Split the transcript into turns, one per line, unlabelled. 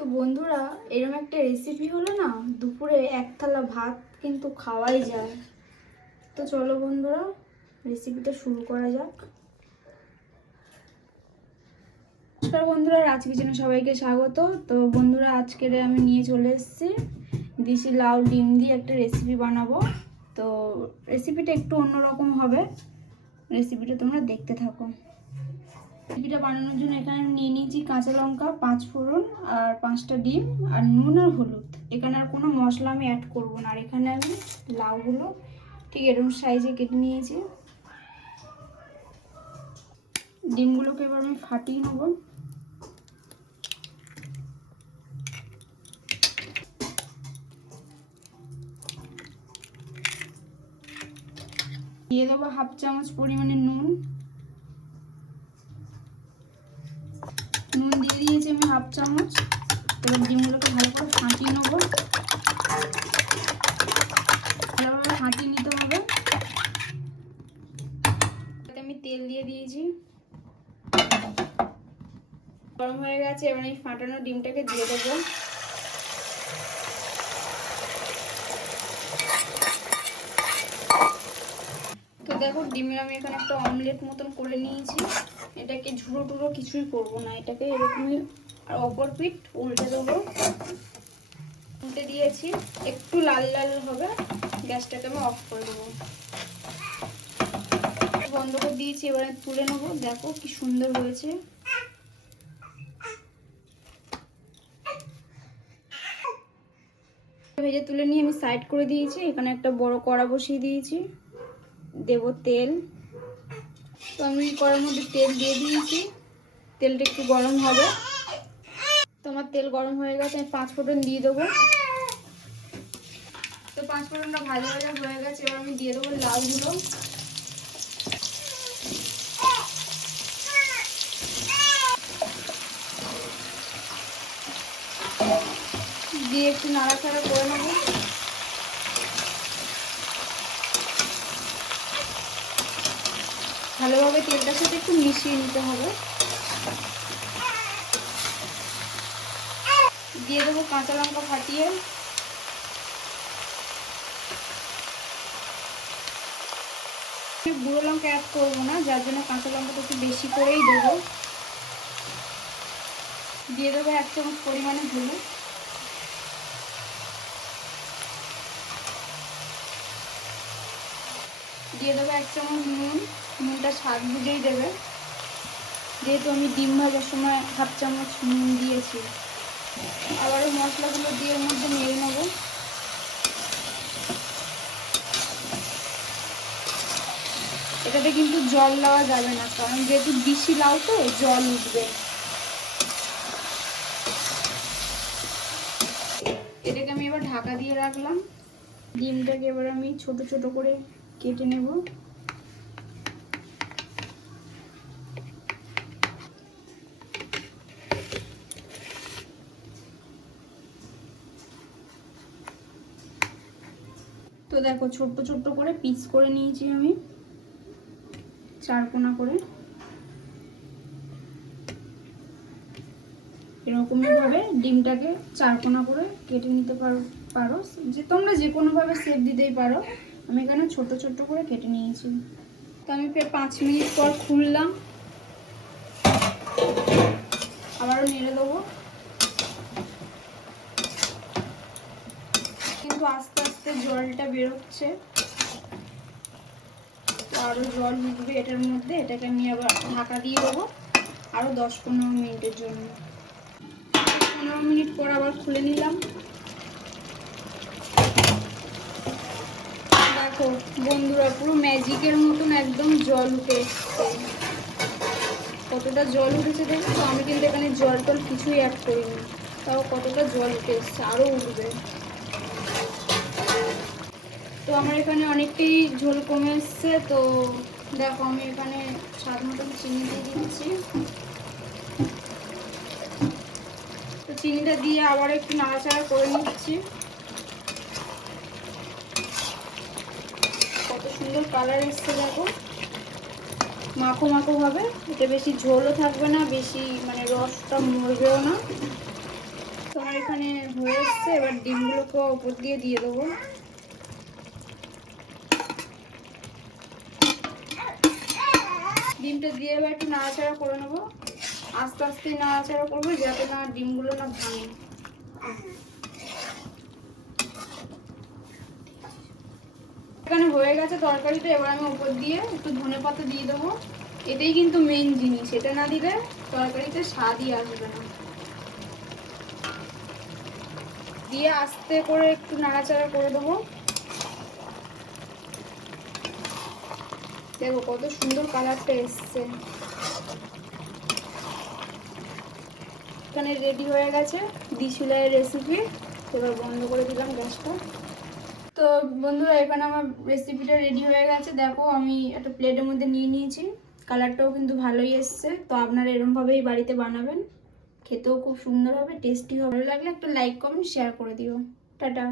তো বন্ধুরা এরকম একটা রেসিপি হলো না দুপুরে এক থালা ভাত কিন্তু খাওয়াই যায়। তো চলো বন্ধুরা রেসিপিটা শুরু করা যাক। নমস্কার বন্ধুরা, রাজ কিচেনে সবাইকে স্বাগত। তো বন্ধুরা, আজকের আমি নিয়ে চলে এসেছি দিশি লাউ, ডিম দিয়ে একটা রেসিপি বানাবো। তো রেসিপিটা একটু অন্যরকম হবে। রেসিপিটা তোমরা দেখতে থাকো। রেসিপিটা বানানোর জন্য এখানে আমি নিয়ে নিয়েছি কাঁচা লঙ্কা, পাঁচ ফোড়ন আর পাঁচটা ডিম আর নুন আর হলুদ। এখানে আর কোনো মশলা আমি অ্যাড করব না। আর এখানে আমি লাউগুলো ঠিক এরকম সাইজে কেটে নিয়েছি। ডিমগুলোকে এবার আমি ফাটিয়ে নেব। দিয়ে দেবো হাফ চামচ পরিমাণে নুন দিয়ে দিয়েছি আমি হাফ চামচ। এবার ডিমগুলোকে ভালো করে ফাটিয়ে নেব। ভালোভাবে ফাটিয়ে নিতে হবে। আমি তেল দিয়ে দিয়েছি। গরম হয়ে গেছে, এবার এই ফাটানো ডিমটাকে দিয়ে দেবো। তো দেখো ডিমের আমি এখানে একটা অমলেট মতন করে নিয়েছি। এটাকে ঝুড়ো টুড়ো কিছুই করব না, এটাকে এরকমই আর অপর পিঠ উল্টে দেবো। উল্টে দিয়েছি। একটু লাল লাল হবে। গ্যাসটাকে আমি অফ করে দেবো। বন্ধ করে দিয়েছি, এবারে তুলে নেব। দেখো কি সুন্দর হয়েছে। ভেজে তুলে নিয়ে আমি সাইড করে দিয়েছি। এখানে একটা বড় কড়া বসিয়ে দিয়েছি। দেব তেল। তো আমি কড়ার মধ্যে তেল দিয়ে দিয়েছি। তেলটা একটু গরম হবে। তোমার তেল গরম হয়ে গেছে, আমি পাঁচ ফোড়ন দিয়ে দেবো। তো পাঁচ ফোড়নটা ভাজা ভাজা হয়ে গেছে, এবার আমি দিয়ে দেবো লাউগুলো। দিয়ে একটু নাড়াচাড়া করে নেব। ভালোভাবে তেলটার সাথে একটু মিশিয়ে নিতে হবে। দিয়ে দেবো কাঁচা লঙ্কা ফাটিয়ে। গুঁড়ো লঙ্কা অ্যাড করব না, যার জন্য কাঁচা লঙ্কাটা একটু বেশি করেই দেবো। দিয়ে দেবো এক চামচ পরিমাণে হলুদ। দিয়ে দেবো এক চামচ নুন, নুনটা স্বাদ বুঝেই দেবে। যেহেতু আমি ডিম ভাজার সময় হাফ চামচ নুন দিয়েছি। আবারও মশলাগুলো দিয়ে এর মধ্যে নেড়ে নেব। এটাতে কিন্তু জল দেওয়া যাবে না, কারণ যেহেতু বেশি লাউ তো, জল উঠবে। এটাকে আমি এবার ঢাকা দিয়ে রাখলাম। ডিমটাকে এবার আমি ছোট ছোট করে কেটে নেব। তো দেখো ছোট্ট ছোট্ট করে পিস করে নিয়েছি আমি, চারকোনা করে। এরকমই ভাবে ডিমটাকে চারকোনা করে কেটে নিতে পারো পারো। যে তোমরা যে কোনোভাবে সেপ দিতেই পারো। আমি এখানে ছোট ছোট করে কেটে নিয়েছি। তো আমি ফের পাঁচ মিনিট পর খুললাম। আবারও নেড়ে দেবো। কিন্তু আস্তে আস্তে জলটা বেরোচ্ছে। তো আরও জল উঠবে এটার মধ্যে, এটাকে আমি আবার ঢাকা দিয়ে দেবো। আরও দশ পনেরো মিনিটের জন্য। পনেরো মিনিট পর আবার খুলে নিলাম। দেখো বন্ধুরা, পুরো ম্যাজিকের মতন একদম জল উঠে এসছে। কতটা জল উঠেছে দেখো আমি কিন্তু এখানে জল টল কিছুই অ্যাড করিনি। তাও কতটা জল উঠে এসছে আরও উঠবে। আমার এখানে অনেকটাই ঝোল কমে এসছে, তো দেখো আমি এখানে স্বাদ মতন চিনি দিয়ে দিচ্ছি। তো চিনিটা দিয়ে আবার একটু নাড়াচাড়া করে নিচ্ছি। কত সুন্দর কালার এসছে দেখো। মাখো মাখো হবে এতে বেশি ঝোলও থাকবে না, বেশি মানে রসটা মরবেও না। তো এখানে হয়ে এসছে, এবার ডিমগুলোকে ওপর দিয়ে দিয়ে দেবো। ডিমটা দিয়ে এবার একটু নাড়াচাড়া করে নেব। আস্তে আস্তে নাড়াচাড়া করব, যাতে না ডিমগুলো না ভাঙে। এখানে হয়ে গেছে তরকারিটা, এবার আমি উপর দিয়ে একটু ধনে পাতা দিয়ে দেবো। এটাই কিন্তু মেন জিনিস, এটা না দিলে তরকারিতে স্বাদই আসবে না। দিয়ে আস্তে করে একটু নাড়াচাড়া করে দেবো। দেখো কত সুন্দর কালারটা এসছে। এখানে রেডি হয়ে গেছে দিশুলাইয়ের রেসিপি এবার বন্ধ করে দিলাম গ্যাসটা। তো বন্ধুরা, এখানে আমার রেসিপিটা রেডি হয়ে গেছে। দেখো, আমি একটা প্লেটের মধ্যে নিয়ে নিয়েছি। কালারটাও কিন্তু ভালোই এসছে। তো আপনারা এরমভাবেই বাড়িতে বানাবেন। খেতেও খুব সুন্দর হবে টেস্টি হবে। ভালো লাগলে একটা লাইক কমেন্ট শেয়ার করে দিও। টাটা।